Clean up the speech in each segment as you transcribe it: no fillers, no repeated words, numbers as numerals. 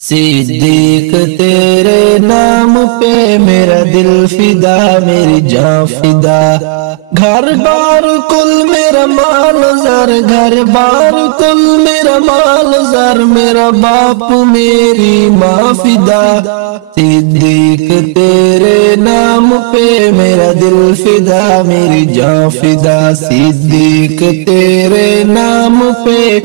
صدیق تیرے نام پہ میرا دل فدا، میری جان فدا، گھر بار کل میرا مال زر، گھر بار کل میرا مال زر، میرا باپ میری ماں فدا، صدیق تیرے نام پہ میرا دل فدا، میری جان فدا، صدیق تیرے نام پہ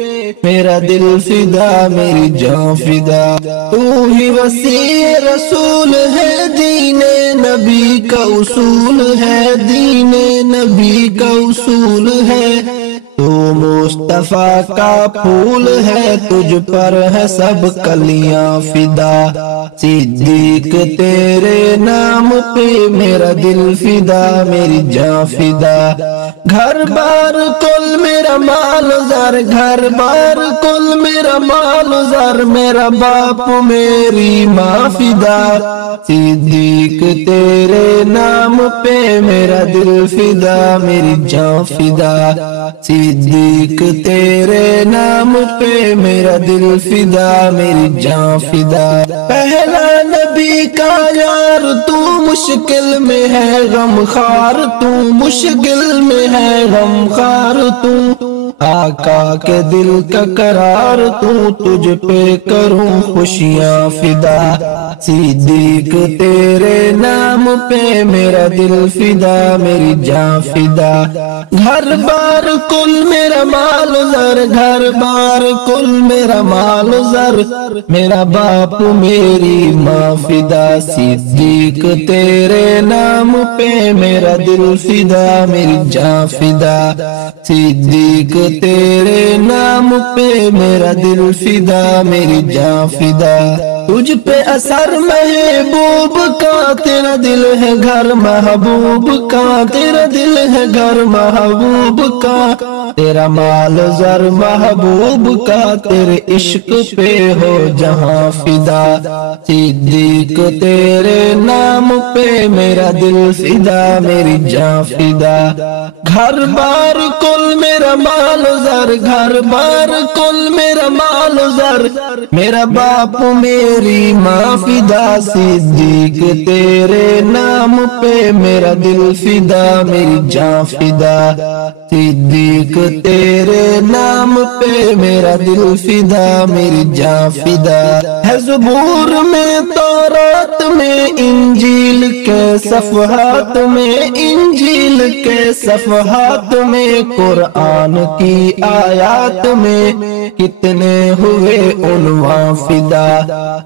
میرا دل فدا، میری جان فدا، تو ہی وسیع رسول ہے، دین نبی کا اصول ہے، دین نبی کا اصول ہے، تو مصطفیٰ کا پھول ہے، تجھ پر ہے سب کلیاں فدا، صدیق تیرے نام پہ میرا دل فدا، میری جان فدا، گھر بار کل میرا مال زر، گھر بار کل میرا مال زر، میرا باپ میری ماں فدا، صدیق تیرے نام پہ میرا دل فدا، میری جان فدا، صدیق تیرے نام پہ میرا دل فدا، میری جان فدا، پہلا نبی کا یار تو مشکل میں ہے غم خار، تو مشکل میں ہے غم خار، تو آقا کے دل کا قرار، تو تجھ پہ کروں خوشیاں فدا، صدیق تیرے نام پہ میرا دل فدا، میری جان فدا، گھر بار کل میرا مال زر، گھر بار کل میرا مال زر، میرا باپ میری ماں فدا، صدیق تیرے نام پہ میرا دل فدا، میری جان فدا، صدیق تیرے نام پہ میرا دل فدا، میری جان فدا، تجھ پہ اثر محبوب کا، تیرا دل ہے گھر محبوب کا، تیرا دل ہے گھر محبوب کا، تیرا مال زر محبوب کا، تیرے عشق پہ ہو جہاں فدا، صدیق تیرے نام پہ میرا دل فدا، میری جان فدا، گھر بار کل میرا مال زر، گھر بار کل میرا مال زر، میرا باپ میری ماں فدا، صدیق تیرے نام پہ میرا دل فدا، میری جان فدا، صدیق تیرے نام پہ میرا دل فدا، میری جان فدا، ہے زبور میں تورات میں انجیل کے صفحات میں، انجیل کے صفحات میں، قرآن کی آیات میں، کتنے ہوئے عنوان فدا،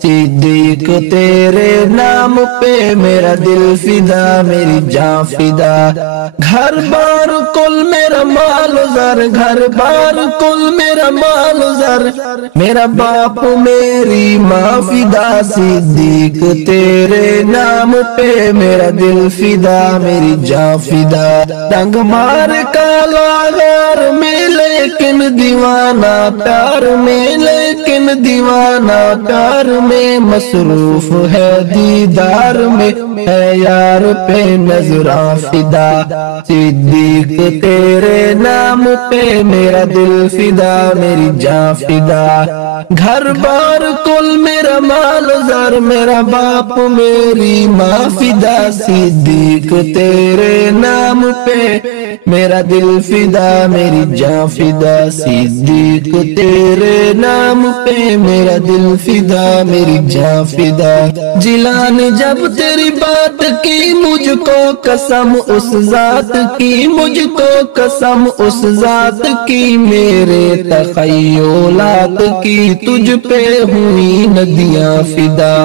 صدیق تیرے نام پہ میرا دل فدا، میری جان فدا، گھر بار کل میرا مال زر، گھر بار کل میرا مال زر، میرا باپ میری ماں فدا، صدیق تیرے نام پہ میرا دل فدا، میری جان فدا، ڈنگ مار کالا غار میں لیکن دیوانہ پیار میں، لیکن دیوانہ پیار میں، مصروف ہے دیدار میں، ہے یار پہ نظراں فدا، صدیق تیرے نام پہ میرا دل فدا، میری جان فدا، گھر بار کل میرا مال زر، میرا باپ میری ماں فدا، صدیق تیرے نام پہ میرا دل فدا، میری جان فدا، صدیق تیرے نام پہ میرا دل فدا، میری جان فدا، جلان جب تیری بات کی مجھ کو قسم اس ذات کی، مجھ کو قسم اس ذات کی، میرے تخیلات کی تجھ پہ ہوئی ندیاں فدا،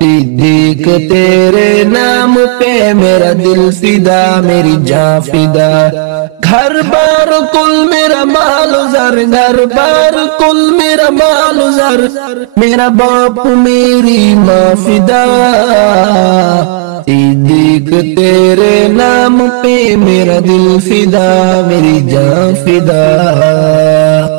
صدیق تیرے نام پہ میرا دل فدا، میری جان فدا، گھر بار کل میرا مال زر، گھر بار کل میرا مال زر، میرا باپ میری ماں فدا، صدیق تیرے نام پہ میرا دل فدا، میری جان فدا۔